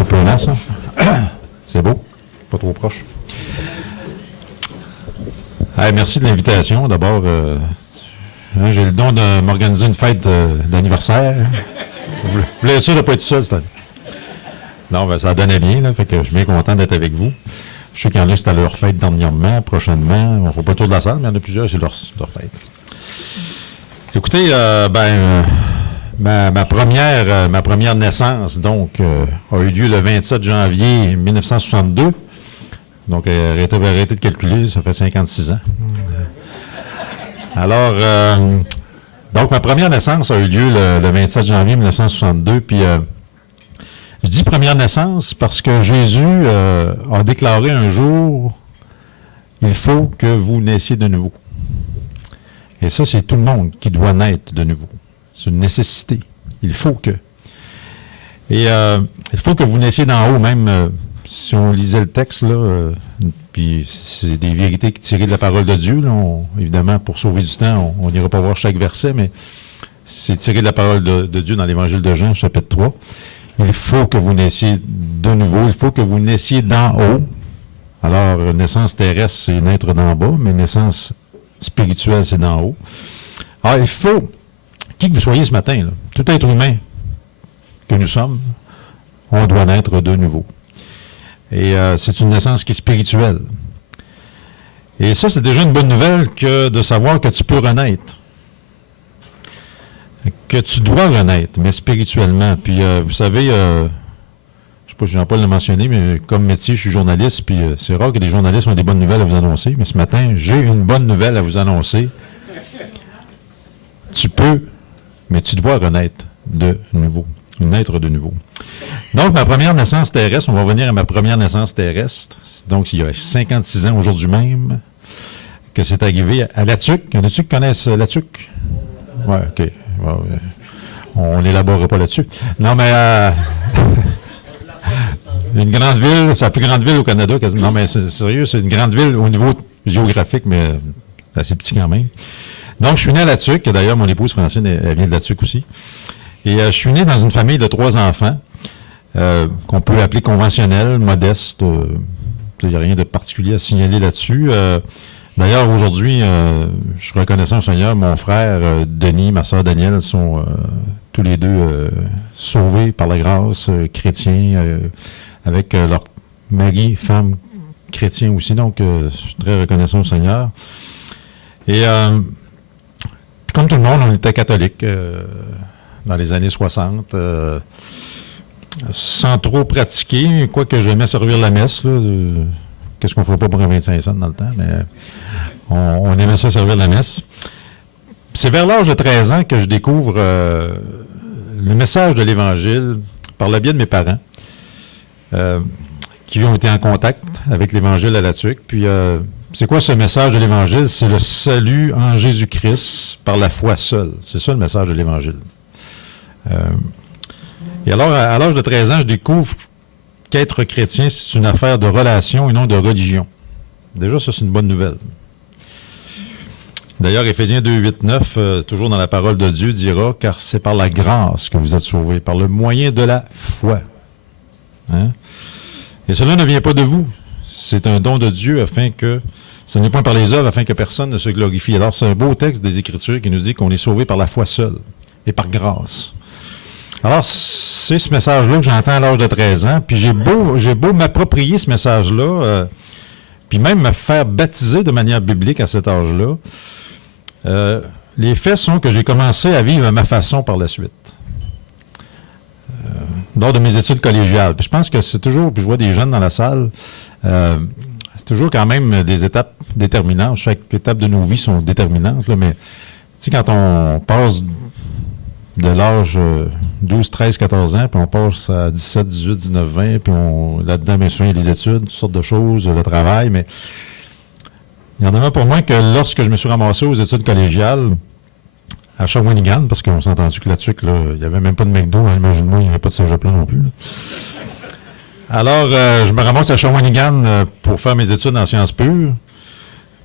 C'est plein ça. C'est beau. Pas trop proche. Hey, merci de l'invitation. D'abord, j'ai le don de m'organiser une fête d'anniversaire. Je voulais être sûr de ne pas être seul cette année. Non, ben, ça donnait bien, là, fait que je suis bien content d'être avec vous. Je sais qu'il y en a, c'est à leur fête dernièrement, prochainement. On ne fait pas le tour de la salle, mais il y en a plusieurs, c'est leur fête. Écoutez, ma première naissance, donc, a eu lieu le 27 janvier 1962. Donc, arrêtez de calculer, ça fait 56 ans. Alors, donc, ma première naissance a eu lieu le 27 janvier 1962, puis je dis première naissance parce que Jésus a déclaré un jour, il faut que vous naissiez de nouveau. Et ça, c'est tout le monde qui doit naître de nouveau. C'est une nécessité. Il faut que. Et il faut que vous naissiez d'en haut, même si on lisait le texte, là, puis c'est des vérités tirées de la parole de Dieu. Là, évidemment, pour sauver du temps, on n'ira pas voir chaque verset, mais c'est tiré de la parole de Dieu dans l'Évangile de Jean, chapitre 3. Il faut que vous naissiez de nouveau, il faut que vous naissiez d'en haut. Alors, naissance terrestre, c'est naître d'en bas, mais naissance spirituelle, c'est d'en haut. Alors, il faut, qui que vous soyez ce matin, là, tout être humain que nous sommes, on doit naître de nouveau. Et c'est une naissance qui est spirituelle. Et ça, c'est déjà une bonne nouvelle que de savoir que tu peux renaître. Que tu dois renaître, mais spirituellement. Puis, vous savez, je ne sais pas si Jean-Paul l'a mentionné, mais comme métier, je suis journaliste, puis c'est rare que des journalistes ont des bonnes nouvelles à vous annoncer, mais ce matin, j'ai une bonne nouvelle à vous annoncer. Tu peux, mais tu dois renaître de nouveau, naître de nouveau. Donc, ma première naissance terrestre, on va revenir à ma première naissance terrestre. Donc, il y a 56 ans aujourd'hui même que c'est arrivé à La Tuque. Il y en a-tu qui connaissent La Tuque? Oui, OK. On n'élaborera pas là-dessus. Non, mais une grande ville, c'est la plus grande ville au Canada. Non, mais c'est sérieux, c'est une grande ville au niveau géographique, mais assez petit quand même. Donc, je suis né à La Tuque. D'ailleurs, mon épouse Francine, elle vient de La Tuque aussi. Et je suis né dans une famille de 3 enfants, qu'on peut appeler conventionnelle, modeste. Il n'y a rien de particulier à signaler là-dessus. D'ailleurs, aujourd'hui, je suis reconnaissant au Seigneur, mon frère Denis, ma soeur Danielle sont tous les deux sauvés par la grâce, chrétiens, avec leur mari, femme, chrétien aussi. Donc, je suis très reconnaissant au Seigneur. Et comme tout le monde, on était catholique dans les années 60, sans trop pratiquer, quoique j'aimais servir la messe. Qu'est-ce qu'on ne ferait pas pour un 25 cents dans le temps, mais on aimait ça servir la messe. C'est vers l'âge de 13 ans que je découvre le message de l'Évangile par le biais de mes parents, qui ont été en contact avec l'Évangile à La Tuque. Puis, c'est quoi ce message de l'Évangile? C'est le salut en Jésus-Christ par la foi seule. C'est ça le message de l'Évangile. Et alors, à l'âge de 13 ans, je découvre qu'être chrétien, c'est une affaire de relation et non de religion. Déjà, ça, c'est une bonne nouvelle. D'ailleurs, Éphésiens 2, 8, 9, toujours dans la parole de Dieu, dira « Car c'est par la grâce que vous êtes sauvés, par le moyen de la foi. » Hein? Et cela ne vient pas de vous. C'est un don de Dieu afin que... Ce n'est pas par les œuvres afin que personne ne se glorifie. Alors, c'est un beau texte des Écritures qui nous dit qu'on est sauvé par la foi seule et par grâce. Alors, c'est ce message-là que j'entends à l'âge de 13 ans, puis j'ai beau m'approprier ce message-là, puis même me faire baptiser de manière biblique à cet âge-là, les faits sont que j'ai commencé à vivre à ma façon par la suite. Lors de mes études collégiales. Puis je pense que c'est toujours, puis je vois des jeunes dans la salle, c'est toujours quand même des étapes déterminantes. Chaque étape de nos vies sont déterminantes, là, mais tu sais, quand on passe de l'âge 12, 13, 14 ans, puis on passe à 17, 18, 19, 20, puis là-dedans, bien sûr, il y a les études, toutes sortes de choses, le travail, mais il y en a un pour moi que lorsque je me suis ramassé aux études collégiales, à Shawinigan, parce qu'on s'est entendu que là-dessus, il n'y avait même pas de McDo, hein, imagine-moi, il n'y avait pas de cégep-là non plus. Là. Alors, je me ramasse à Shawinigan pour faire mes études en sciences pures.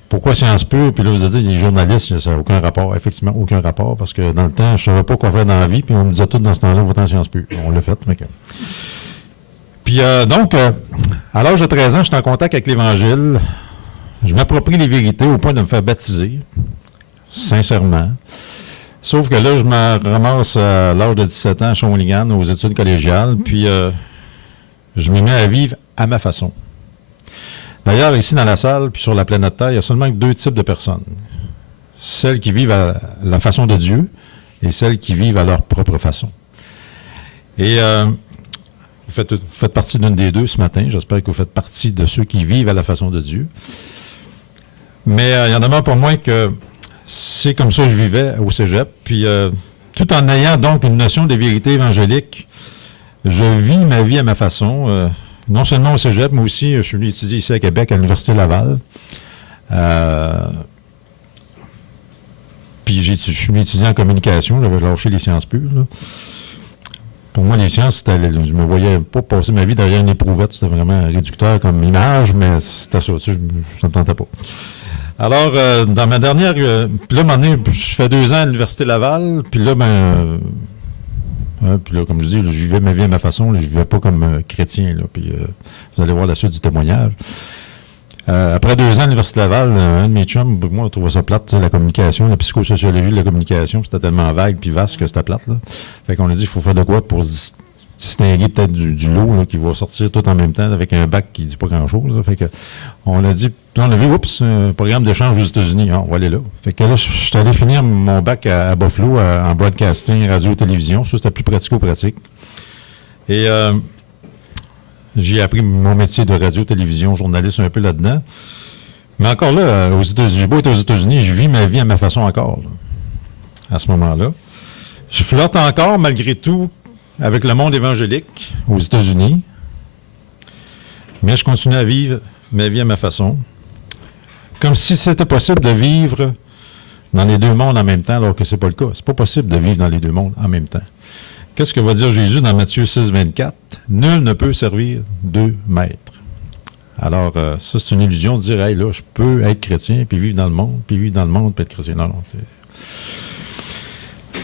Pourquoi sciences pures? Puis là, vous avez dit, les journalistes, ça n'a aucun rapport. Effectivement, aucun rapport, parce que dans le temps, je ne savais pas quoi faire dans la vie, puis on me disait tout dans ce temps-là, va en sciences pures. On l'a fait, mais... Puis donc, à l'âge de 13 ans, je suis en contact avec l'Évangile. Je m'approprie les vérités au point de me faire baptiser, sincèrement. Sauf que là, je me ramasse à l'âge de 17 ans à Shawinigan, aux études collégiales, puis je me mets à vivre à ma façon. D'ailleurs, ici dans la salle, puis sur la planète Terre, il y a seulement deux types de personnes. Celles qui vivent à la façon de Dieu et celles qui vivent à leur propre façon. Et vous faites partie d'une des deux ce matin. J'espère que vous faites partie de ceux qui vivent à la façon de Dieu. Mais il y en a marre pour moi que c'est comme ça que je vivais au cégep. Puis tout en ayant donc une notion des vérités évangéliques, je vis ma vie à ma façon. Non seulement au cégep, mais aussi, je suis venu étudier ici à Québec, à l'Université Laval. Puis je suis venu étudier en communication. J'avais lâché les sciences pures, là. Pour moi, les sciences, je ne me voyais pas passer ma vie derrière une éprouvette. C'était vraiment réducteur comme image, mais c'était ça. Ça ne me tentait pas. Alors, dans ma dernière... puis là, à un moment donné, je fais 2 ans à l'Université Laval. Puis là, puis là, comme je dis, je vivais ma vie à ma façon. Là, je ne vivais pas comme chrétien. Là, puis vous allez voir la suite du témoignage. Après 2 ans à l'Université Laval, un de mes chums, moi, on trouvait ça plate, la communication, la psychosociologie de la communication, c'était tellement vague puis vaste que c'était plate. Là. Fait qu'on a dit, il faut faire de quoi pour distinguer peut-être du lot là, qui va sortir tout en même temps avec un bac qui dit pas grand-chose. Là. Fait que on a dit, puis on a vu, oups, un programme d'échange aux États-Unis, on va aller là. Fait que là, je suis allé finir mon bac à Buffalo en broadcasting, radio-télévision. Ça, c'était plus pratico-pratique. Et j'ai appris mon métier de radio-télévision, journaliste un peu là-dedans. Mais encore là, aux États-Unis, j'ai beau être aux États-Unis, je vis ma vie à ma façon encore, là, à ce moment-là. Je flotte encore, malgré tout, avec le monde évangélique aux États-Unis. Mais je continue à vivre ma vie à ma façon. Comme si c'était possible de vivre dans les deux mondes en même temps, alors que c'est pas le cas. C'est pas possible de vivre dans les deux mondes en même temps. Qu'est-ce que va dire Jésus dans Matthieu 6, 24? Nul ne peut servir 2 maîtres. Alors, ça, c'est une illusion de dire, hey, là, je peux être chrétien, puis vivre dans le monde, puis être chrétien. Non, non.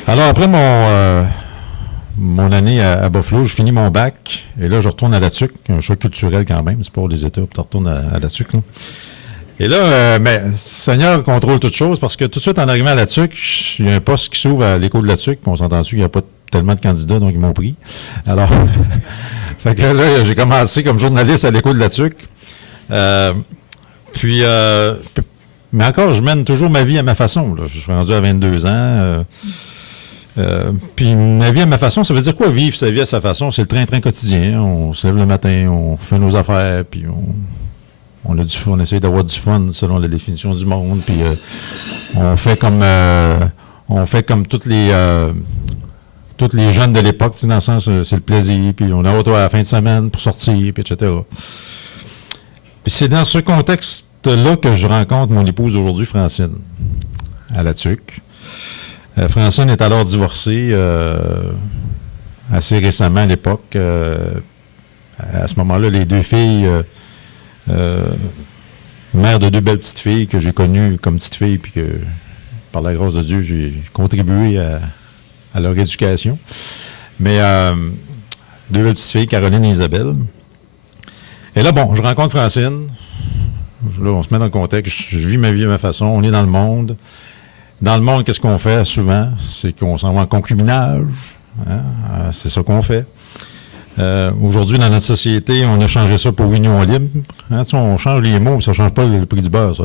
Alors, après mon année à Buffalo, je finis mon bac, et là, je retourne à la TUC, un choc culturel quand même, c'est pas pour les États, puis tu retournes à la TUC, là. Et là, mais Seigneur contrôle toutes choses, parce que tout de suite, en arrivant à la TUC, il y a un poste qui s'ouvre à l'école de la TUC, puis on s'entend dessus qu'il n'y a pas tellement de candidats, donc ils m'ont pris. Alors, fait que là, j'ai commencé comme journaliste à l'école de la TUC. Mais encore, je mène toujours ma vie à ma façon. Là. Je suis rendu à 22 ans. Puis ma vie à ma façon, ça veut dire quoi vivre sa vie à sa façon? C'est le train-train quotidien. On se lève le matin, on fait nos affaires, puis on essaie d'avoir du fun selon la définition du monde. Puis on fait comme toutes les jeunes de l'époque, dans le sens, c'est le plaisir, puis on a hâte à la fin de semaine pour sortir, puis etc. Puis c'est dans ce contexte-là que je rencontre mon épouse aujourd'hui, Francine, à la TUC. Francine est alors divorcée assez récemment à l'époque. À ce moment-là, les 2 filles, mère de 2 belles petites filles que j'ai connues comme petites filles, puis que, par la grâce de Dieu, j'ai contribué à leur éducation. Mais 2 belles petites filles, Caroline et Isabelle. Et là, bon, je rencontre Francine. Là, on se met dans le contexte. Je vis ma vie à ma façon. On est dans le monde. Dans le monde, qu'est-ce qu'on fait souvent? C'est qu'on s'en va en concubinage. Hein? C'est ça qu'on fait. Aujourd'hui, dans notre société, on a changé ça pour union libre. Hein? On change les mots, mais ça ne change pas le prix du beurre, ça.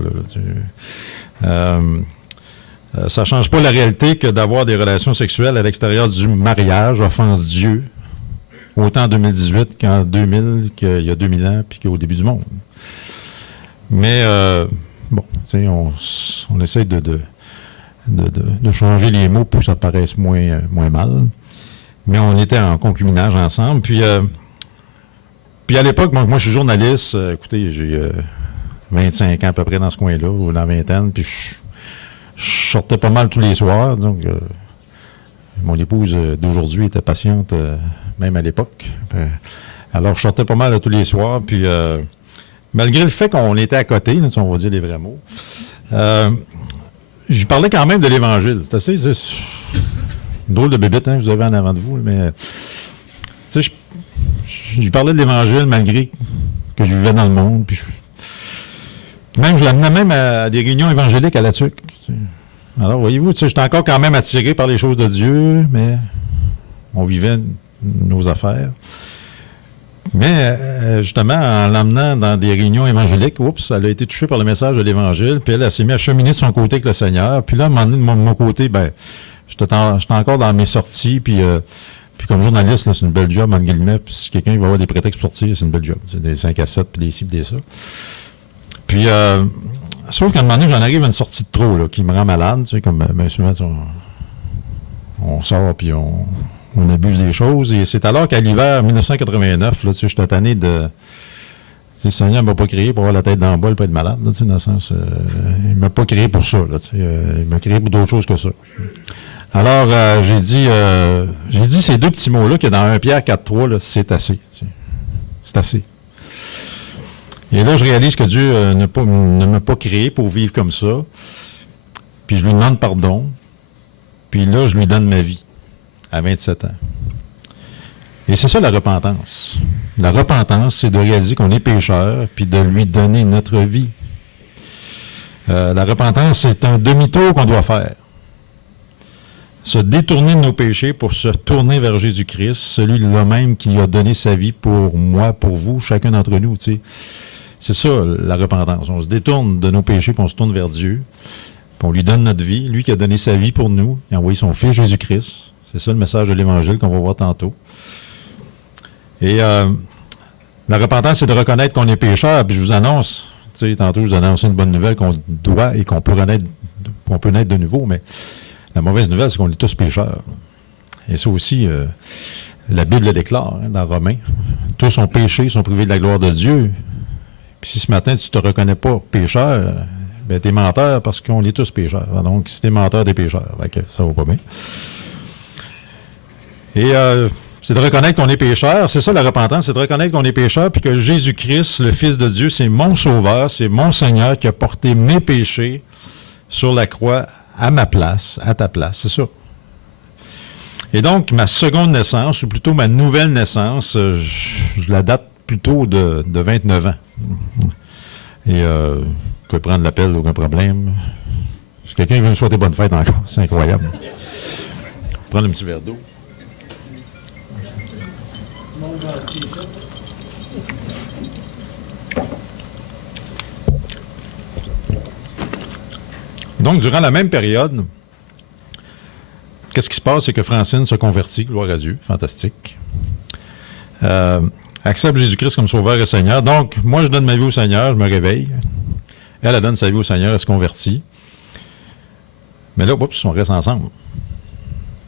Ça ne change pas la réalité que d'avoir des relations sexuelles à l'extérieur du mariage offense Dieu, autant en 2018 qu'en 2000, qu'il y a 2000 ans, puis qu'au début du monde. Mais, bon, on essaie de changer les mots pour que ça paraisse moins mal. Mais on était en concubinage ensemble. Puis à l'époque, moi je suis journaliste. Écoutez, j'ai 25 ans à peu près dans ce coin-là, ou dans la vingtaine. Puis je sortais pas mal tous les soirs. Donc, mon épouse d'aujourd'hui était patiente, même à l'époque. Alors, je sortais pas mal tous les soirs. Puis, malgré le fait qu'on était à côté, là, on va dire les vrais mots, je parlais quand même de l'Évangile. C'est assez... drôle de bébête, hein, vous avez en avant de vous, mais tu sais, je lui parlais de l'Évangile malgré que je vivais dans le monde. Puis je l'amenais même à des réunions évangéliques à la TUC. Alors, voyez-vous, j'étais encore quand même attiré par les choses de Dieu, mais on vivait nos affaires. Mais justement, en l'emmenant dans des réunions évangéliques, elle a été touchée par le message de l'Évangile, puis elle s'est mise à cheminer de son côté avec le Seigneur. Puis là, à un moment donné, de mon côté, j'étais encore dans mes sorties, puis comme journaliste, là, c'est une belle job, en guillemets. Puis si quelqu'un va avoir des prétextes pour sortir, c'est une belle job. C'est des 5 à 7, puis des ci, puis des ça. Puis, sauf qu'à un moment donné, j'en arrive à une sortie de trop, là, qui me rend malade. Tu sais, comme bien souvent, on sort, puis on abuse des choses. Et c'est alors qu'à l'hiver 1989, là, j'étais tanné de... Le Seigneur ne m'a pas créé pour avoir la tête dans le bol et pas être malade, là, dans le sens... il ne m'a pas créé pour ça. Là, il m'a créé pour d'autres choses que ça. Alors, j'ai dit ces deux petits mots-là, que dans 1 Pierre 4.3, là, c'est assez. C'est assez. Et là, je réalise que Dieu ne m'a pas créé pour vivre comme ça. Puis je lui demande pardon. Puis là, je lui donne ma vie à 27 ans. Et c'est ça la repentance. La repentance, c'est de réaliser qu'on est pécheur, puis de lui donner notre vie. La repentance, c'est un demi-tour qu'on doit faire. Se détourner de nos péchés pour se tourner vers Jésus-Christ, celui-là même qui a donné sa vie pour moi, pour vous, chacun d'entre nous. Tu sais. C'est ça, la repentance. On se détourne de nos péchés, puis on se tourne vers Dieu, puis on lui donne notre vie. Lui qui a donné sa vie pour nous, il a envoyé son Fils Jésus-Christ. C'est ça le message de l'Évangile qu'on va voir tantôt. Et la repentance, c'est de reconnaître qu'on est pécheur. Puis je vous annonce, tu sais, tantôt, je vous annonce une bonne nouvelle qu'on doit et qu'on peut naître de nouveau, mais la mauvaise nouvelle, c'est qu'on est tous pécheurs. Et ça aussi, la Bible le déclare, hein, dans Romains. Tous ont péché, sont privés de la gloire de Dieu. Puis si ce matin, tu ne te reconnais pas pécheur, ben, tu es menteur parce qu'on est tous pécheurs. Donc, si tu es menteur, tu es pécheur. Okay, ça va pas bien. Et c'est de reconnaître qu'on est pécheur. C'est ça la repentance, c'est de reconnaître qu'on est pécheur, puis que Jésus-Christ, le Fils de Dieu, c'est mon Sauveur, c'est mon Seigneur qui a porté mes péchés sur la croix à ma place, à ta place. C'est ça. Et donc, ma seconde naissance, ou plutôt ma nouvelle naissance, je la date plutôt de 29 ans. Et vous pouvez prendre l'appel, aucun problème. Si quelqu'un veut me souhaiter bonne fête encore, c'est incroyable. Prendre un petit verre d'eau. Donc, durant la même période, qu'est-ce qui se passe? C'est que Francine se convertit, gloire à Dieu, fantastique. Accepte Jésus-Christ comme Sauveur et Seigneur. Donc, moi, je donne ma vie au Seigneur, je me réveille. Elle donne sa vie au Seigneur, elle se convertit. Mais là, oups, on reste ensemble.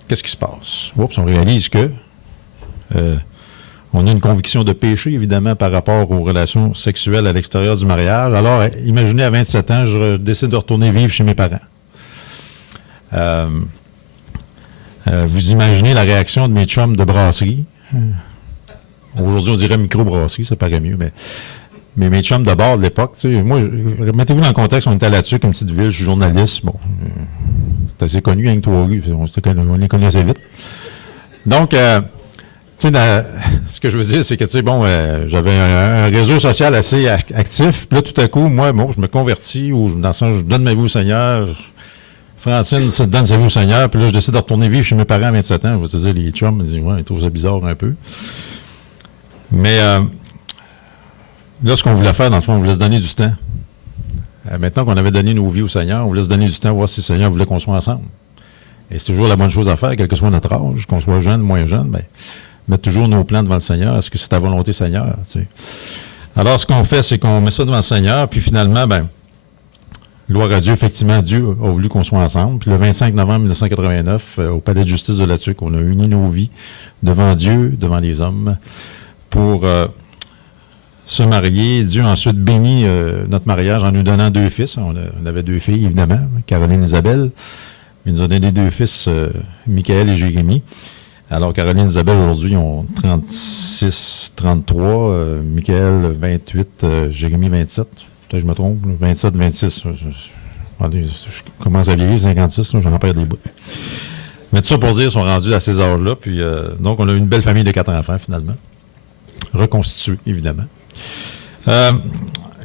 Qu'est-ce qui se passe? Oups, on réalise que on a une conviction de péché, évidemment, par rapport aux relations sexuelles à l'extérieur du mariage. Alors, imaginez, à 27 ans, je décide de retourner vivre chez mes parents. Vous imaginez la réaction de mes chums de brasserie. Aujourd'hui, on dirait micro-brasserie, ça paraît mieux, mais mes chums de bord de l'époque, tu sais, moi, mettez-vous dans le contexte, on était là-dessus, comme petite ville, je suis journaliste, bon, c'est assez connu, hein, Trois-Rues, on les connaissait vite. Donc, tu sais, ce que je veux dire, c'est que, tu sais, bon, j'avais un réseau social assez actif, puis là, tout à coup, moi, bon, je me convertis, ou dans le sens, je donne ma vie au Seigneur, Francine se donne sa vie au Seigneur, puis là, je décide de retourner vivre chez mes parents à 27 ans, je vais te dire, les chums, ils disent, ouais, ils trouvent ça bizarre un peu. Mais là, ce qu'on voulait faire, dans le fond, on voulait se donner du temps. Maintenant qu'on avait donné nos vies au Seigneur, on voulait se donner du temps, voir si le Seigneur voulait qu'on soit ensemble. Et c'est toujours la bonne chose à faire, quel que soit notre âge, qu'on soit jeune, moins jeune, bien, mettre toujours nos plans devant le Seigneur. Est-ce que c'est ta volonté, Seigneur? Tu sais? Alors, ce qu'on fait, c'est qu'on met ça devant le Seigneur, puis finalement, ben, gloire à Dieu, effectivement, Dieu a voulu qu'on soit ensemble. Puis le 25 novembre 1989, au Palais de justice de la TUC, on a uni nos vies devant Dieu, devant les hommes, pour se marier. Dieu a ensuite béni notre mariage en nous donnant 2 fils. On avait 2 filles, évidemment, Caroline et Isabelle. Il nous a donné 2 fils, Michael et Jérémie. Alors, Caroline et Isabelle, aujourd'hui, ont 36, 33, Michael, 28, Jérémie, 27. Peut-être que je me trompe, 27, 26. Je commence à vieillir, 56, là, j'en perds des bouts. Mais tout ça pour dire, ils sont rendus à ces âges-là. Puis, donc, on a une belle famille de 4 enfants, finalement. reconstitué, évidemment.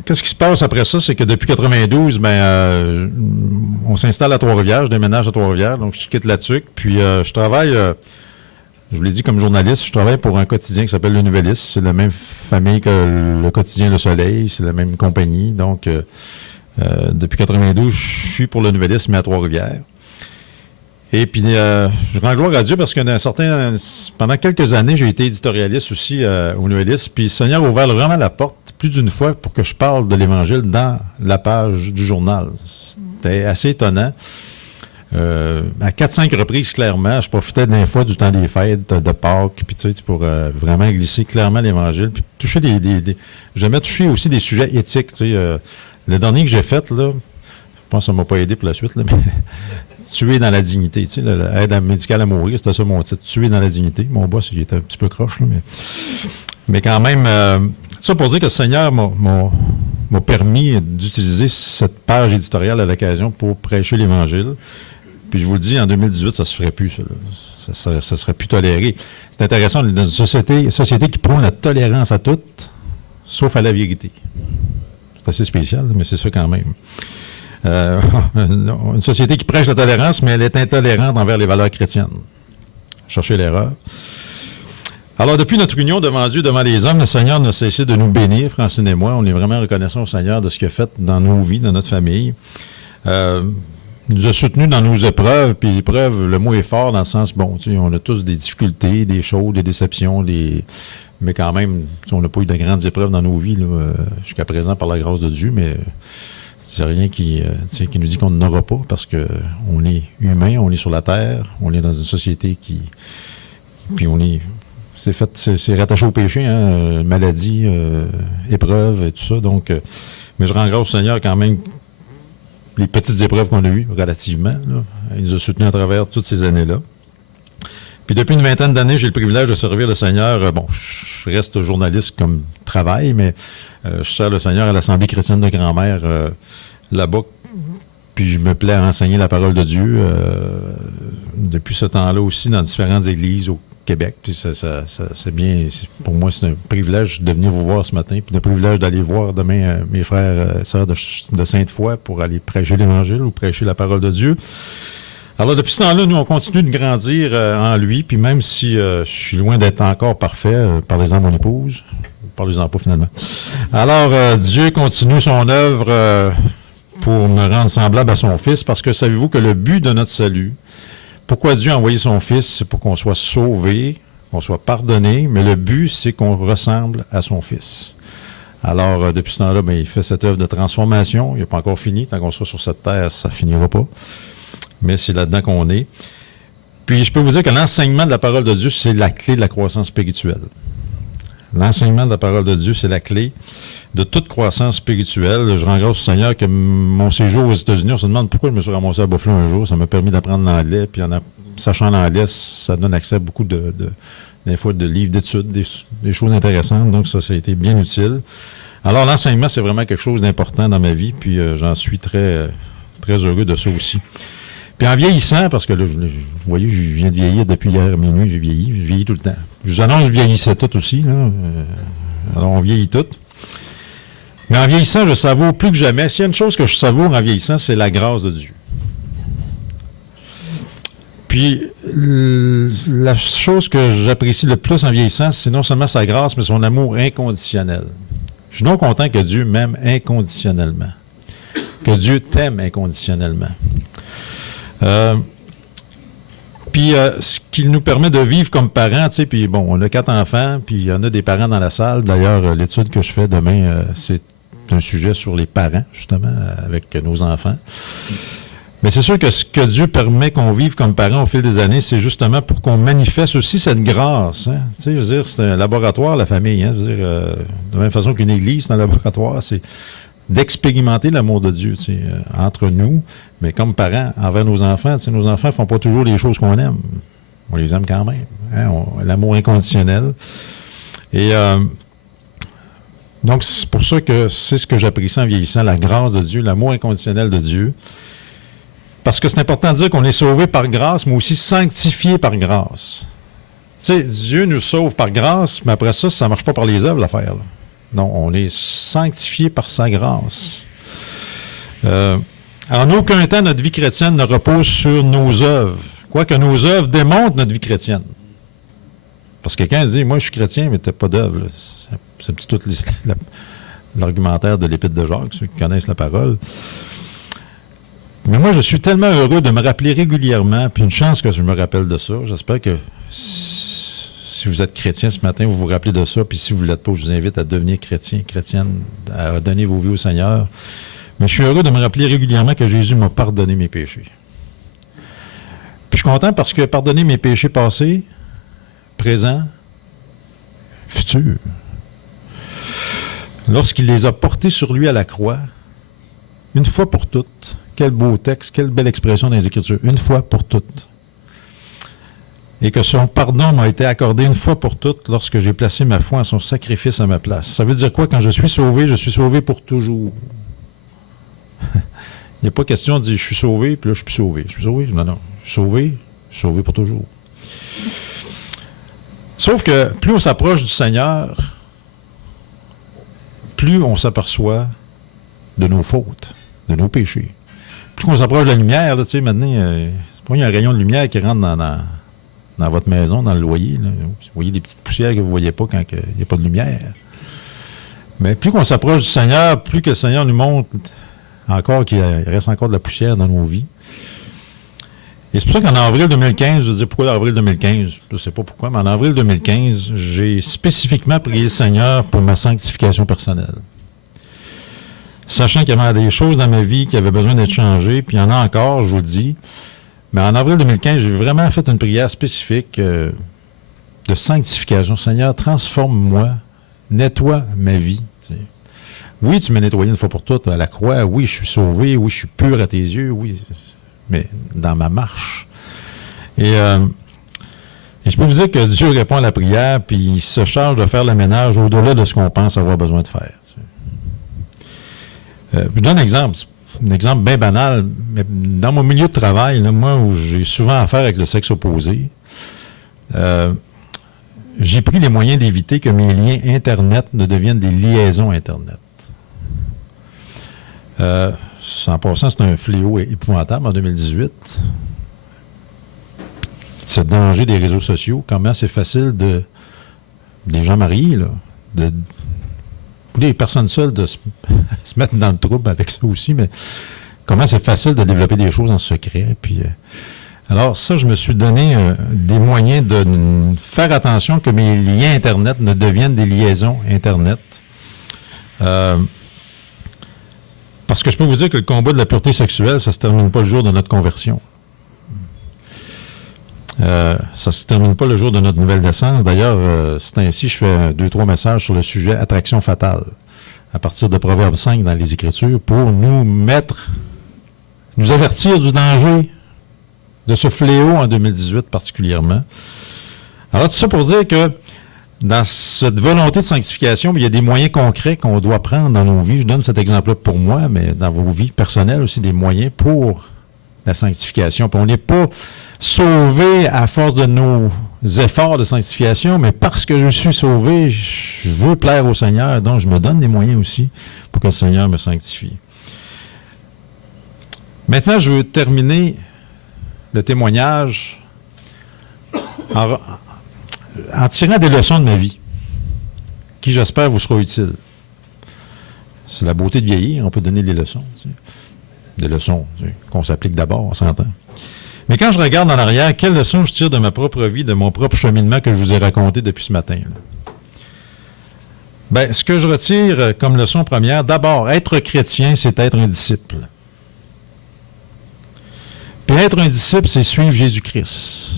Qu'est-ce qui se passe après ça? C'est que depuis 92, on s'installe à Trois-Rivières, je déménage à Trois-Rivières, donc je quitte la TUC, puis je travaille, je vous l'ai dit comme journaliste, je travaille pour un quotidien qui s'appelle Le Nouvelliste. C'est la même famille que le quotidien Le Soleil, c'est la même compagnie. Donc, depuis 92, je suis pour Le Nouvelliste, mais à Trois-Rivières. Et puis, je rends gloire à Dieu parce que pendant quelques années, j'ai été éditorialiste aussi au Nouvelliste, puis le Seigneur a ouvert vraiment la porte plus d'une fois pour que je parle de l'Évangile dans la page du journal. C'était assez étonnant. À 4-5 reprises, clairement, je profitais des fois du temps des fêtes, de Pâques, puis tu sais, pour vraiment glisser clairement l'Évangile, puis toucher j'aimais toucher aussi des sujets éthiques. Tu sais, le dernier que j'ai fait, là, je pense que ça ne m'a pas aidé pour la suite, là, mais tuer dans la dignité, tu sais, l'aide médicale à mourir, c'était ça mon titre, tuer dans la dignité. Mon boss, il était un petit peu croche, là, mais quand même, ça pour dire que le Seigneur m'a permis d'utiliser cette page éditoriale à l'occasion pour prêcher l'Évangile. Puis je vous le dis, en 2018, ça ne se ferait plus, ça ne serait plus toléré. C'est intéressant, dans une société qui prône la tolérance à tout, sauf à la vérité. C'est assez spécial, mais c'est ça quand même. Une société qui prêche la tolérance, mais elle est intolérante envers les valeurs chrétiennes. Cherchez l'erreur. Alors, depuis notre union devant Dieu, devant les hommes, le Seigneur n'a cessé de nous bénir, Francine et moi. On est vraiment reconnaissants au Seigneur de ce qu'il a fait dans nos vies, dans notre famille. Il nous a soutenus dans nos épreuves, puis l'épreuve, le mot est fort dans le sens, bon, tu sais, on a tous des difficultés, des choses, des déceptions, mais quand même, on n'a pas eu de grandes épreuves dans nos vies, là, jusqu'à présent, par la grâce de Dieu, mais c'est rien qui nous dit qu'on n'aura pas, parce qu'on est humain, on est sur la terre, on est dans une société puis c'est rattaché au péché, hein, maladie, épreuves et tout ça, donc, mais je rends grâce au Seigneur quand même. Les petites épreuves qu'on a eues, relativement, là, il nous a soutenus à travers toutes ces années-là. Puis depuis une vingtaine d'années, j'ai le privilège de servir le Seigneur. Bon, je reste journaliste comme travail, mais je sers le Seigneur à l'Assemblée chrétienne de Grand-Mère là-bas. Puis je me plais à enseigner la parole de Dieu depuis ce temps-là aussi dans différentes églises au Québec. Puis c'est bien, pour moi, c'est un privilège de venir vous voir ce matin, puis un privilège d'aller voir demain mes frères et sœurs de Sainte-Foy pour aller prêcher l'Évangile ou prêcher la parole de Dieu. Alors, depuis ce temps-là, nous, on continue de grandir en lui, puis même si je suis loin d'être encore parfait, parlez-en à mon épouse, parlez-en pas finalement. Alors, Dieu continue son œuvre pour me rendre semblable à son Fils, parce que savez-vous que le but de notre salut, pourquoi Dieu a envoyé son Fils? C'est pour qu'on soit sauvé, qu'on soit pardonné, mais le but, c'est qu'on ressemble à son Fils. Alors, depuis ce temps-là, il fait cette œuvre de transformation. Il n'est pas encore fini. Tant qu'on sera sur cette terre, ça ne finira pas. Mais c'est là-dedans qu'on est. Puis, je peux vous dire que l'enseignement de la parole de Dieu, c'est la clé de la croissance spirituelle. L'enseignement de la parole de Dieu, c'est la clé de toute croissance spirituelle. Je rends grâce au Seigneur que mon séjour aux États-Unis, on se demande pourquoi je me suis ramassé à Buffalo un jour. Ça m'a permis d'apprendre l'anglais. Puis, sachant l'anglais, ça donne accès à beaucoup des fois de livres d'études, des choses intéressantes. Donc, ça a été bien utile. Alors, l'enseignement, c'est vraiment quelque chose d'important dans ma vie. Puis, j'en suis très, très heureux de ça aussi. Puis en vieillissant, parce que là, vous voyez, je viens de vieillir depuis hier minuit, je vieillis tout le temps. Je vous annonce que je vieillissais tout aussi, là. Alors on vieillit tout. Mais en vieillissant, je savoure plus que jamais. S'il y a une chose que je savoure en vieillissant, c'est la grâce de Dieu. Puis la chose que j'apprécie le plus en vieillissant, c'est non seulement sa grâce, mais son amour inconditionnel. Je suis donc content que Dieu m'aime inconditionnellement. Que Dieu t'aime inconditionnellement. Puis ce qui nous permet de vivre comme parents, tu sais, puis bon, on a 4 enfants, puis il y en a des parents dans la salle. D'ailleurs, l'étude que je fais demain, c'est un sujet sur les parents, justement, avec nos enfants. Mais c'est sûr que ce que Dieu permet qu'on vive comme parents au fil des années, c'est justement pour qu'on manifeste aussi cette grâce. Hein? Tu sais, je veux dire, c'est un laboratoire, la famille. Hein? Je veux dire, de la même façon qu'une église, c'est un laboratoire, c'est d'expérimenter l'amour de Dieu, tu sais, entre nous, mais comme parents, envers nos enfants. Tu sais, nos enfants ne font pas toujours les choses qu'on aime. On les aime quand même. Hein? L'amour inconditionnel. Et donc, c'est pour ça que c'est ce que j'apprécie en vieillissant, la grâce de Dieu, l'amour inconditionnel de Dieu. Parce que c'est important de dire qu'on est sauvé par grâce, mais aussi sanctifié par grâce. Tu sais, Dieu nous sauve par grâce, mais après ça ne marche pas par les œuvres, l'affaire. Là. Non, on est sanctifié par sa grâce. En aucun temps, notre vie chrétienne ne repose sur nos œuvres. Quoique nos œuvres démontrent notre vie chrétienne. Parce que quelqu'un dit, moi je suis chrétien, mais tu n'as pas d'œuvre. C'est un petit tout l'argumentaire de l'Épître de Jacques, ceux qui connaissent la parole. Mais moi, je suis tellement heureux de me rappeler régulièrement, puis une chance que je me rappelle de ça. J'espère que si vous êtes chrétien ce matin, vous vous rappelez de ça, puis si vous ne l'êtes pas, je vous invite à devenir chrétien, chrétienne, à donner vos vies au Seigneur. Mais je suis heureux de me rappeler régulièrement que Jésus m'a pardonné mes péchés. Puis je suis content parce que pardonner mes péchés passés, présents, futurs, lorsqu'il les a portés sur lui à la croix, une fois pour toutes, quel beau texte, quelle belle expression dans les Écritures, une fois pour toutes. Et que son pardon m'a été accordé une fois pour toutes lorsque j'ai placé ma foi en son sacrifice à ma place. Ça veut dire quoi? Quand je suis sauvé pour toujours. Il n'y a pas question de dire je suis sauvé, puis là je suis plus sauvé. Je suis sauvé? Non. Je suis sauvé pour toujours. Sauf que plus on s'approche du Seigneur, plus on s'aperçoit de nos fautes, de nos péchés. Plus on s'approche de la lumière, là, tu sais, maintenant, c'est pas il y a un rayon de lumière qui rentre dans votre maison, dans le loyer. Là. Vous voyez des petites poussières que vous ne voyez pas quand il n'y a pas de lumière. Mais plus qu'on s'approche du Seigneur, plus que le Seigneur nous montre encore qu'il reste encore de la poussière dans nos vies. Et c'est pour ça qu'en avril 2015, je dis pourquoi avril 2015, je ne sais pas pourquoi, mais en avril 2015, j'ai spécifiquement prié le Seigneur pour ma sanctification personnelle. Sachant qu'il y avait des choses dans ma vie qui avaient besoin d'être changées, puis il y en a encore, je vous le dis. Mais en avril 2015, j'ai vraiment fait une prière spécifique de sanctification. Seigneur, transforme-moi, nettoie ma vie. Tu sais. Oui, tu m'as nettoyé une fois pour toutes à la croix. Oui, je suis sauvé. Oui, je suis pur à tes yeux. Oui, mais dans ma marche. Et je peux vous dire que Dieu répond à la prière, puis il se charge de faire le ménage au-delà de ce qu'on pense avoir besoin de faire. Tu sais. Je donne un exemple bien banal, mais dans mon milieu de travail, là, moi, où j'ai souvent affaire avec le sexe opposé, j'ai pris les moyens d'éviter que mes liens Internet ne deviennent des liaisons Internet. En passant, c'est un fléau épouvantable en 2018. Ce danger des réseaux sociaux, comment c'est facile des gens mariés, là, pour les personnes seules de se mettre dans le trouble avec ça aussi, mais comment c'est facile de développer des choses en secret. Puis, alors ça, je me suis donné des moyens de faire attention que mes liens Internet ne deviennent des liaisons Internet. Parce que je peux vous dire que le combat de la pureté sexuelle, ça ne se termine pas le jour de notre conversion. Ça ne se termine pas le jour de notre nouvelle naissance. D'ailleurs, c'est ainsi, je fais 2-3 messages sur le sujet attraction fatale, à partir de Proverbe 5 dans les Écritures, pour nous avertir du danger de ce fléau en 2018 particulièrement. Alors, tout ça pour dire que dans cette volonté de sanctification, il y a des moyens concrets qu'on doit prendre dans nos vies. Je donne cet exemple-là pour moi, mais dans vos vies personnelles aussi, des moyens pour la sanctification. Puis on n'est pas sauvé à force de nos efforts de sanctification, mais parce que je suis sauvé, je veux plaire au Seigneur, donc je me donne des moyens aussi pour que le Seigneur me sanctifie. Maintenant, je veux terminer le témoignage en tirant des leçons de ma vie, qui, j'espère, vous sera utile. C'est la beauté de vieillir, on peut donner des leçons. Tu sais. Des leçons qu'on s'applique d'abord, on s'entend. Mais quand je regarde en arrière, quelles leçons je tire de ma propre vie, de mon propre cheminement que je vous ai raconté depuis ce matin? Bien, ce que je retire comme leçon première, d'abord, être chrétien, c'est être un disciple. Puis être un disciple, c'est suivre Jésus-Christ.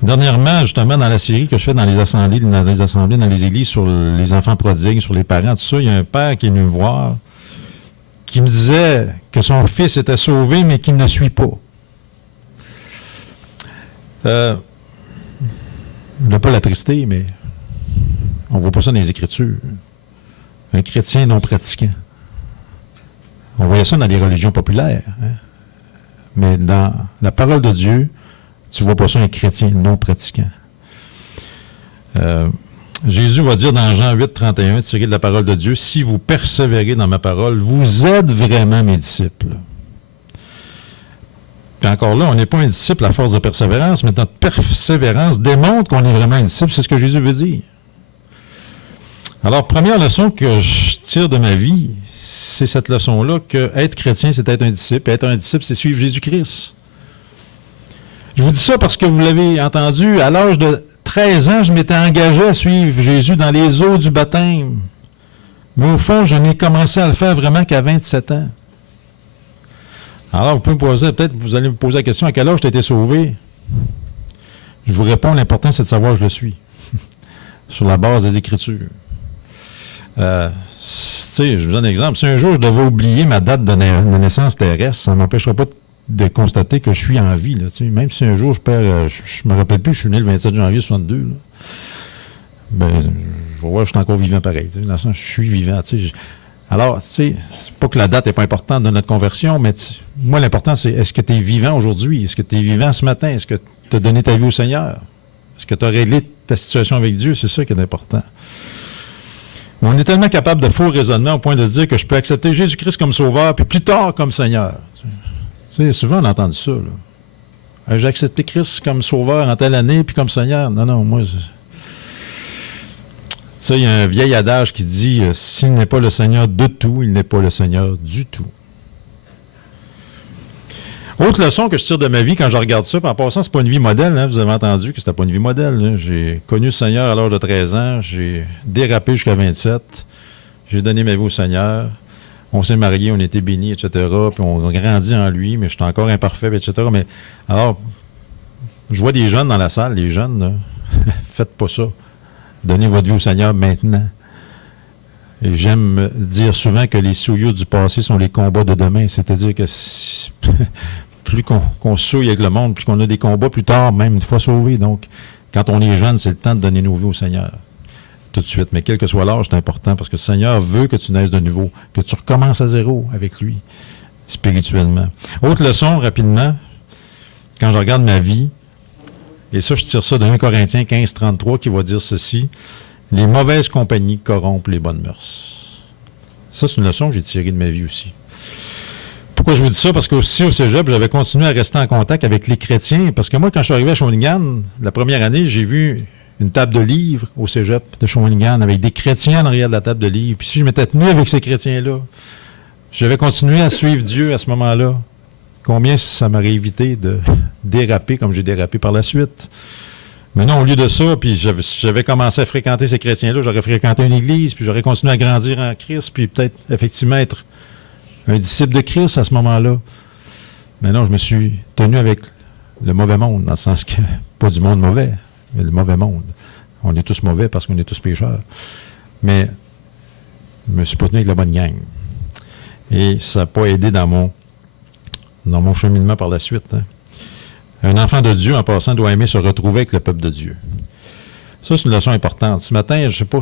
Dernièrement, justement, dans la série que je fais dans les assemblées, dans les églises, sur les enfants prodigues, sur les parents, tout ça, il y a un père qui est venu me voir, qui me disait que son fils était sauvé, mais qu'il ne suit pas. Je ne veux pas l'attrister, mais on ne voit pas ça dans les Écritures. Un chrétien non pratiquant. On voyait ça dans les religions populaires. Hein? Mais dans la parole de Dieu, Tu ne vois pas ça un chrétien non pratiquant. Jésus va dire dans Jean 8, 31, tiré de la parole de Dieu, « Si vous persévérez dans ma parole, vous êtes vraiment mes disciples. » Puis encore là, on n'est pas un disciple à force de persévérance, mais notre persévérance démontre qu'on est vraiment un disciple, c'est ce que Jésus veut dire. Alors, première leçon que je tire de ma vie, c'est cette leçon-là que être chrétien, c'est être un disciple. Être un disciple, c'est suivre Jésus-Christ. Je vous dis ça parce que vous l'avez entendu, à l'âge de 13 ans, je m'étais engagé à suivre Jésus dans les eaux du baptême. Mais au fond, je n'ai commencé à le faire vraiment qu'à 27 ans. Alors, vous pouvez me poser, peut-être vous allez me poser la question, à quel âge tu as été sauvé? Je vous réponds, l'important, c'est de savoir que je le suis. Sur la base des Écritures. Je vous donne un exemple. Si un jour je devais oublier ma date de naissance terrestre, ça ne m'empêchera pas de constater que je suis en vie. Là, même si un jour je perds, je me rappelle plus, je suis né le 27 janvier 62. Là, ben, je vais voir, je suis encore vivant pareil. Dans le sens, je suis vivant. Alors, c'est pas que la date n'est pas importante de notre conversion, mais moi, l'important, c'est est-ce que tu es vivant aujourd'hui? Est-ce que tu es vivant ce matin? Est-ce que tu as donné ta vie au Seigneur? Est-ce que tu as réglé ta situation avec Dieu? C'est ça qui est important. Mais on est tellement capable de faux raisonnements au point de se dire que je peux accepter Jésus-Christ comme sauveur, puis plus tard comme Seigneur. Souvent on a entendu ça. J'ai accepté Christ comme sauveur en telle année, puis comme Seigneur. Non, moi... il y a un vieil adage qui dit « S'il n'est pas le Seigneur de tout, il n'est pas le Seigneur du tout ». Autre leçon que je tire de ma vie quand je regarde ça, puis en passant, c'est pas une vie modèle, hein, vous avez entendu que c'était pas une vie modèle. Hein. J'ai connu le Seigneur à l'âge de 13 ans, j'ai dérapé jusqu'à 27, j'ai donné ma vie au Seigneur, on s'est mariés, on était bénis, etc., puis on grandit en lui, mais j'étais encore imparfait, etc. Mais alors, je vois des jeunes dans la salle, les jeunes, là, faites pas ça. Donnez votre vie au Seigneur maintenant. Et j'aime dire souvent que les souillures du passé sont les combats de demain, c'est-à-dire que plus qu'on souille avec le monde, plus qu'on a des combats plus tard, même une fois sauvé. Donc, quand on est jeune, c'est le temps de donner nos vies au Seigneur. Tout de suite. Mais quel que soit l'âge, c'est important parce que le Seigneur veut que tu naisses de nouveau, que tu recommences à zéro avec lui, spirituellement. Autre leçon, rapidement, quand je regarde ma vie, et ça, je tire ça de 1 Corinthiens 15, 33, qui va dire ceci, « Les mauvaises compagnies corrompent les bonnes mœurs. » Ça, c'est une leçon que j'ai tirée de ma vie aussi. Pourquoi je vous dis ça? Parce qu'aussi au cégep, j'avais continué à rester en contact avec les chrétiens. Parce que moi, quand je suis arrivé à Shawinigan, la première année, j'ai vu une table de livres au cégep de Shawinigan avec des chrétiens en arrière de la table de livres. Puis si je m'étais tenu avec ces chrétiens-là, j'avais continué à suivre Dieu à ce moment-là. Combien ça m'aurait évité de déraper comme j'ai dérapé par la suite? Mais non, au lieu de ça, puis j'avais commencé à fréquenter ces chrétiens-là, j'aurais fréquenté une église, puis j'aurais continué à grandir en Christ, puis peut-être effectivement être un disciple de Christ à ce moment-là. Mais non, je me suis tenu avec le mauvais monde, dans le sens que, pas du monde mauvais, mais le mauvais monde. On est tous mauvais parce qu'on est tous pécheurs. Mais je me suis pas tenu avec la bonne gang. Et ça n'a pas aidé dans mon cheminement par la suite. Hein. Un enfant de Dieu, en passant, doit aimer se retrouver avec le peuple de Dieu. Ça, c'est une leçon importante. Ce matin, je ne sais pas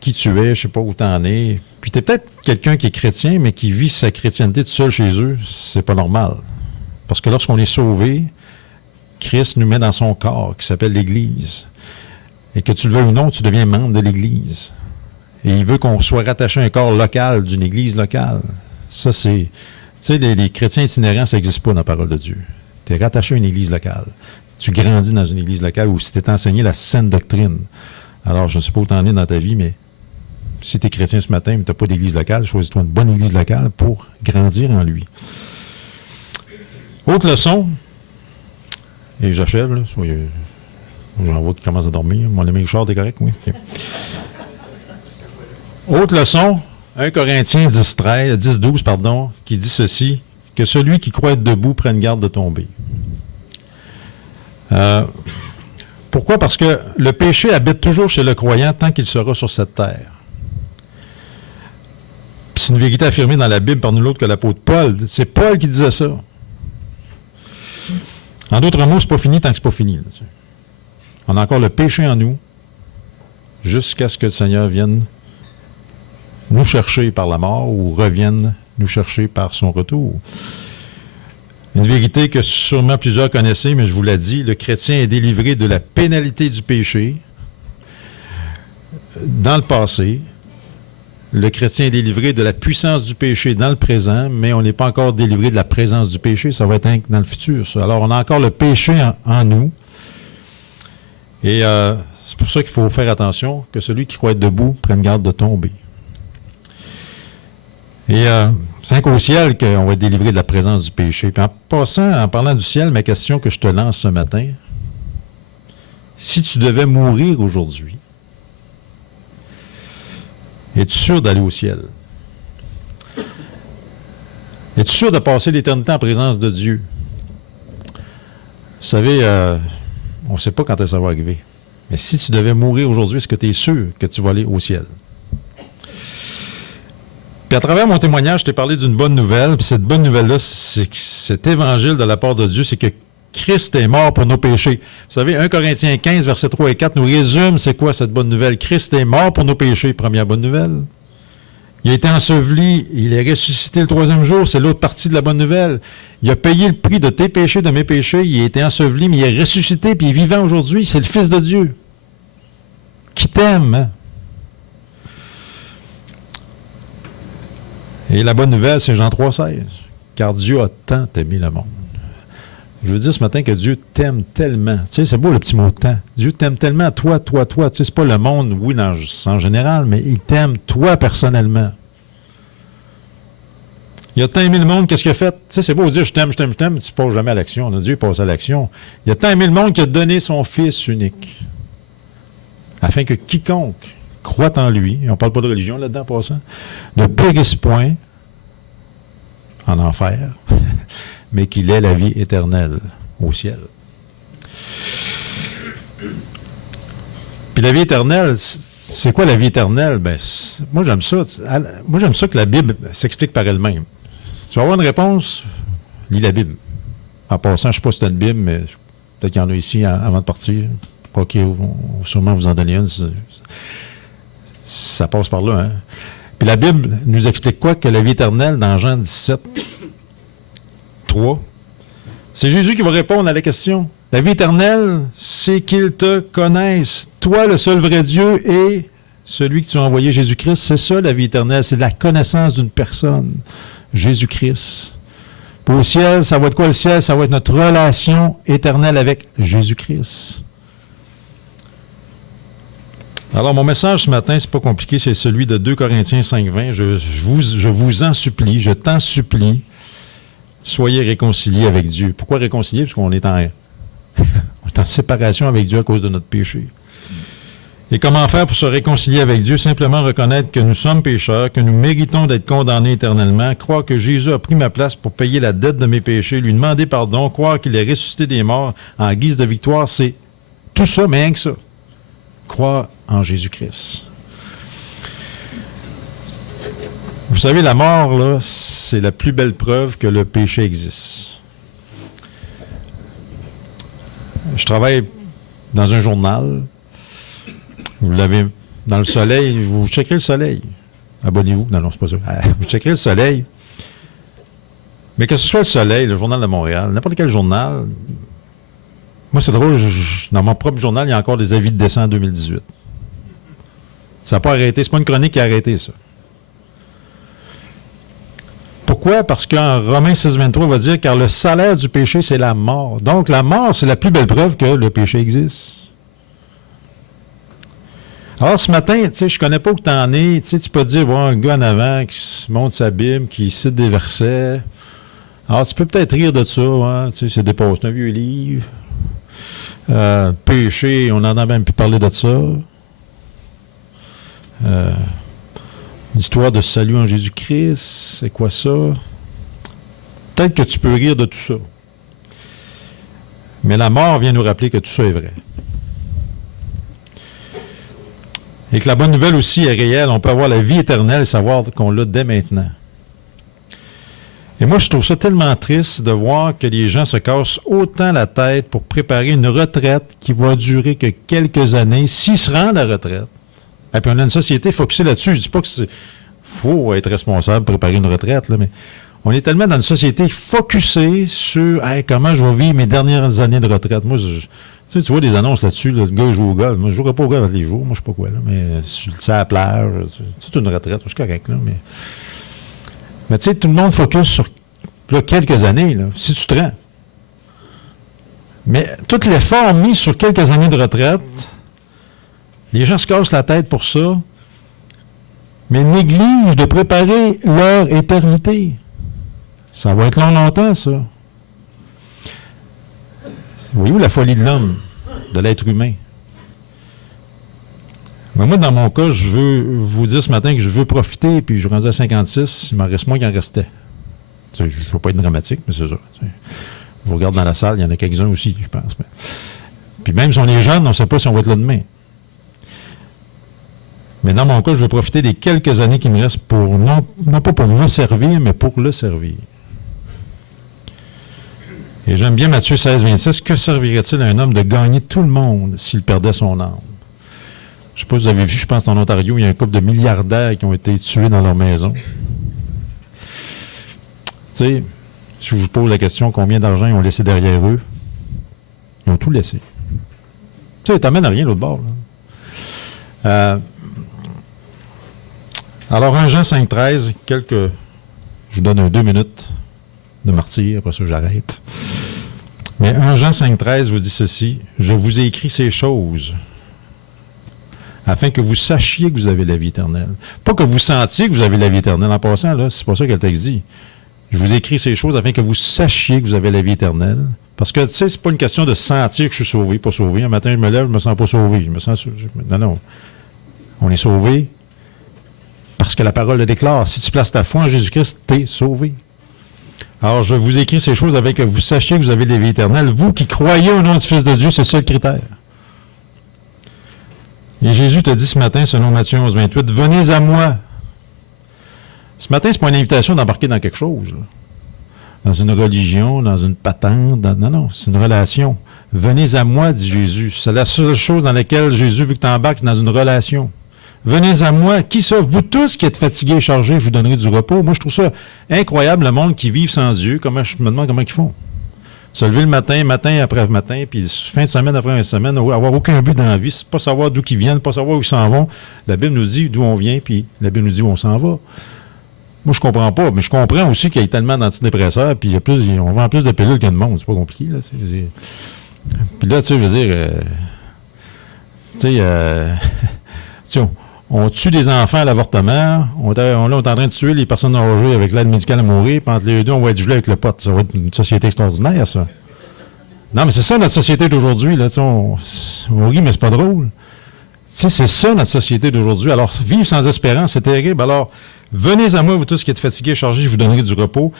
qui tu es, je ne sais pas où tu en es. Puis tu es peut-être quelqu'un qui est chrétien, mais qui vit sa chrétienté tout seul chez eux. C'est pas normal. Parce que lorsqu'on est sauvé, Christ nous met dans son corps, qui s'appelle l'Église. Et que tu le veuilles ou non, tu deviens membre de l'Église. Et il veut qu'on soit rattaché à un corps local d'une Église locale. Ça, c'est... Tu sais, les chrétiens itinérants, ça n'existe pas dans la parole de Dieu. Tu es rattaché à une église locale. Tu grandis dans une église locale où si tu es enseigné la saine doctrine. Alors, je ne sais pas où tu en es dans ta vie, mais si tu es chrétien ce matin, mais tu n'as pas d'église locale, choisis-toi une bonne église locale pour grandir en lui. Autre leçon, et j'achève, là, j'en vois qui commence à dormir. Mon ami Richard, t'es correct? Oui. Okay. Autre leçon, 1 Corinthiens 10, 12, qui dit ceci, que celui qui croit être debout prenne garde de tomber. Pourquoi? Parce que le péché habite toujours chez le croyant tant qu'il sera sur cette terre. C'est une vérité affirmée dans la Bible par nul autre que l'apôtre Paul. C'est Paul qui disait ça. En d'autres mots, c'est pas fini tant que c'est pas fini. Là, on a encore le péché en nous jusqu'à ce que le Seigneur vienne nous chercher par la mort ou revienne nous chercher par son retour. Une vérité que sûrement plusieurs connaissaient, mais je vous l'ai dit, le chrétien est délivré de la pénalité du péché dans le passé. Le chrétien est délivré de la puissance du péché dans le présent, mais on n'est pas encore délivré de la présence du péché. Ça va être dans le futur, ça. Alors, on a encore le péché en nous. Et c'est pour ça qu'il faut faire attention que celui qui croit être debout prenne garde de tomber. Et c'est qu'au ciel qu'on va être délivré de la présence du péché. Puis en parlant du ciel, ma question que je te lance ce matin, si tu devais mourir aujourd'hui, es-tu sûr d'aller au ciel? Es-tu sûr de passer l'éternité en présence de Dieu? Vous savez, on ne sait pas quand ça va arriver. Mais si tu devais mourir aujourd'hui, est-ce que tu es sûr que tu vas aller au ciel? Puis à travers mon témoignage, je t'ai parlé d'une bonne nouvelle. Puis cette bonne nouvelle-là, c'est que cet évangile de la part de Dieu, c'est que Christ est mort pour nos péchés. Vous savez, 1 Corinthiens 15, versets 3 et 4 nous résume c'est quoi cette bonne nouvelle. Christ est mort pour nos péchés, première bonne nouvelle. Il a été enseveli, il est ressuscité le troisième jour, c'est l'autre partie de la bonne nouvelle. Il a payé le prix de tes péchés, de mes péchés, il a été enseveli, mais il est ressuscité, puis il est vivant aujourd'hui. C'est le Fils de Dieu qui t'aime. Hein? Et la bonne nouvelle, c'est Jean 3,16. Car Dieu a tant aimé le monde. Je veux dire ce matin que Dieu t'aime tellement. Tu sais, c'est beau le petit mot « tant ». Dieu t'aime tellement, toi. Tu sais, c'est pas le monde, oui, en général, mais il t'aime, toi, personnellement. Il a tant aimé le monde, qu'est-ce qu'il a fait? Tu sais, c'est beau dire « je t'aime », tu ne passes jamais à l'action. Dieu passe à l'action. Il a tant aimé le monde qu'il a donné son Fils unique, afin que quiconque croit en lui, et on ne parle pas de religion là-dedans, passant, ne périsse point en enfer, mais qu'il ait la vie éternelle au ciel. Puis la vie éternelle, c'est quoi la vie éternelle? Ben, moi, j'aime ça. Moi, j'aime ça que la Bible s'explique par elle-même. Si tu vas avoir une réponse, lis la Bible. En passant, je ne sais pas si c'est une Bible, mais peut-être qu'il y en a ici avant de partir. OK, sûrement vous en donner une. Ça passe par là, hein? Puis la Bible nous explique quoi? Que la vie éternelle, dans Jean 17, 3, c'est Jésus qui va répondre à la question. La vie éternelle, c'est qu'ils te connaissent. Toi, le seul vrai Dieu, et celui que tu as envoyé, Jésus-Christ. C'est ça, la vie éternelle. C'est la connaissance d'une personne, Jésus-Christ. Puis au ciel, ça va être quoi le ciel? Ça va être notre relation éternelle avec Jésus-Christ. Alors, mon message ce matin, c'est pas compliqué, c'est celui de 2 Corinthiens 5,20. Je vous en supplie, je t'en supplie, soyez réconciliés avec Dieu. Pourquoi réconcilier? Parce qu'on est on est en séparation avec Dieu à cause de notre péché. Et comment faire pour se réconcilier avec Dieu? Simplement reconnaître que nous sommes pécheurs, que nous méritons d'être condamnés éternellement, croire que Jésus a pris ma place pour payer la dette de mes péchés, lui demander pardon, croire qu'il est ressuscité des morts en guise de victoire, c'est tout ça, mais rien que ça. Croire en Jésus-Christ. Vous savez, la mort, là, c'est la plus belle preuve que le péché existe. Je travaille dans un journal. Vous l'avez dans le soleil, vous checkerez le soleil. Abonnez-vous. Non, c'est pas ça. Vous checkerez le soleil. Mais que ce soit le soleil, le Journal de Montréal, n'importe quel journal. Moi, c'est drôle, dans mon propre journal, il y a encore des avis de décès en 2018. Ça n'a pas arrêté. C'est pas une chronique qui a arrêté, ça. Pourquoi? Parce qu'en Romains 6,23, on va dire « Car le salaire du péché, c'est la mort. » Donc, la mort, c'est la plus belle preuve que le péché existe. Alors, ce matin, tu sais, je connais pas où tu en es. Tu sais, tu peux te dire, bon, un gars en avant qui montre sa Bible, qui cite des versets. Alors, tu peux peut-être rire de ça, hein? Tu sais, c'est un vieux livre. Péché, on n'en a même plus parlé de ça. L'histoire de salut en Jésus-Christ, c'est quoi ça? Peut-être que tu peux rire de tout ça. Mais la mort vient nous rappeler que tout ça est vrai. Et que la bonne nouvelle aussi est réelle. On peut avoir la vie éternelle et savoir qu'on l'a dès maintenant. Et moi, je trouve ça tellement triste de voir que les gens se cassent autant la tête pour préparer une retraite qui va durer que quelques années, s'ils se rendent à la retraite. Et puis on a une société focusée là-dessus. Je ne dis pas que faut être responsable, préparer une retraite, là, mais On est tellement dans une société focusée sur hey, comment je vais vivre mes dernières années de retraite. Moi, tu vois des annonces là-dessus, là, le gars joue au golf. Moi, je ne jouerai pas au golf tous les jours, moi, je sais pas quoi, là, mais sur la plage, c'est une retraite, c'est correct, là, mais tu sais, tout le monde focus sur là, quelques années, là, si tu te rends. Mais tout l'effort mis sur quelques années de retraite, les gens se cassent la tête pour ça, mais négligent de préparer leur éternité. Ça va être longtemps, ça. Voyez-vous la folie de l'homme, de l'être humain? Mais moi, dans mon cas, je veux vous dire ce matin que je veux profiter, puis je suis rendu à 56, il m'en reste moins qu'il en restait. Je ne veux pas être dramatique, mais c'est ça. Je vous regarde dans la salle, il y en a quelques-uns aussi, je pense. Puis même si on est jeune, on ne sait pas si on va être là demain. Mais dans mon cas, je veux profiter des quelques années qui me restent pour, non pas pour me servir, mais pour le servir. Et j'aime bien Matthieu 16, 26. Que servirait-il à un homme de gagner tout le monde s'il perdait son âme? Je ne sais pas si vous avez vu, je pense qu'en Ontario, il y a un couple de milliardaires qui ont été tués dans leur maison. Tu sais, si je vous pose la question, combien d'argent ils ont laissé derrière eux? Ils ont tout laissé. Tu sais, ils t'amènent à rien l'autre bord. Alors, 1 Jean 5,13, je vous donne 2 minutes de martyr, après ça j'arrête. Mais 1 Jean 5,13 vous dit ceci, « Je vous ai écrit ces choses afin que vous sachiez que vous avez la vie éternelle. » Pas que vous sentiez que vous avez la vie éternelle. En passant, là, c'est pas ça que le texte dit. Je vous ai écrit ces choses afin que vous sachiez que vous avez la vie éternelle. Parce que, tu sais, c'est pas une question de sentir que je suis sauvé, pas sauvé. Un matin, je me lève, je me sens pas sauvé. Je me sens... Non. On est sauvé parce que la parole le déclare. Si tu places ta foi en Jésus-Christ, t'es sauvé. Alors, je vous écris ces choses afin que vous sachiez que vous avez la vie éternelle. Vous qui croyez au nom du Fils de Dieu, c'est ça le critère. Et Jésus te dit ce matin, selon Matthieu 11, 28, « Venez à moi. » Ce matin, ce n'est pas une invitation d'embarquer dans quelque chose. Là. Dans une religion, dans une patente. Non, c'est une relation. « Venez à moi, dit Jésus. » C'est la seule chose dans laquelle Jésus veut que tu embarques, c'est dans une relation. Venez à moi. Qui ça? Vous tous qui êtes fatigués et chargés, je vous donnerai du repos. Moi, je trouve ça incroyable, le monde qui vit sans Dieu. Je me demande comment ils font. Se lever le matin après matin, puis fin de semaine après semaine, avoir aucun but dans la vie, c'est pas savoir d'où ils viennent, pas savoir où ils s'en vont. La Bible nous dit d'où on vient, puis la Bible nous dit où on s'en va. Moi, je comprends pas, mais je comprends aussi qu'il y a tellement d'antidépresseurs, puis on vend plus de pilules qu'il y a de monde. C'est pas compliqué, là. Puis là, tu sais, je veux dire, on tue des enfants à l'avortement, on est en train de tuer les personnes âgées avec l'aide médicale à mourir, puis entre les deux, on va être gelé avec le pote. Ça va être une société extraordinaire, ça. Non, mais c'est ça notre société d'aujourd'hui, là. On rit, mais c'est pas drôle. C'est ça notre société d'aujourd'hui. Alors, vivre sans espérance, c'est terrible. Alors, venez à moi, vous tous qui êtes fatigués et chargés, je vous donnerai du repos.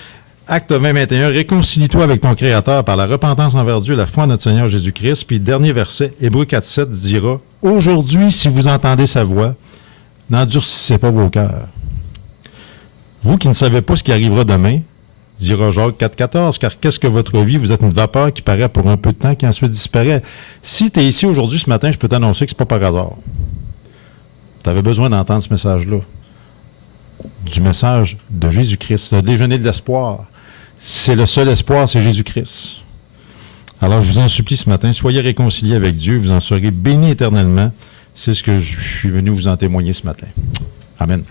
Acte 20, 21, réconcilie-toi avec ton Créateur par la repentance envers Dieu, la foi en notre Seigneur Jésus-Christ. Puis, dernier verset, Hébreux 4, 7 dira, « Aujourd'hui, si vous entendez sa voix, n'endurcissez pas vos cœurs. Vous qui ne savez pas ce qui arrivera demain, dira Jacques 4,14, car qu'est-ce que votre vie? Vous êtes une vapeur qui paraît pour un peu de temps, qui ensuite disparaît. Si tu es ici aujourd'hui, ce matin, je peux t'annoncer que ce n'est pas par hasard. Tu avais besoin d'entendre ce message-là. Du message de Jésus-Christ. Le déjeuner de l'espoir. C'est le seul espoir, c'est Jésus-Christ. Alors, je vous en supplie ce matin, soyez réconciliés avec Dieu, vous en serez bénis éternellement. C'est ce que je suis venu vous en témoigner ce matin. Amen.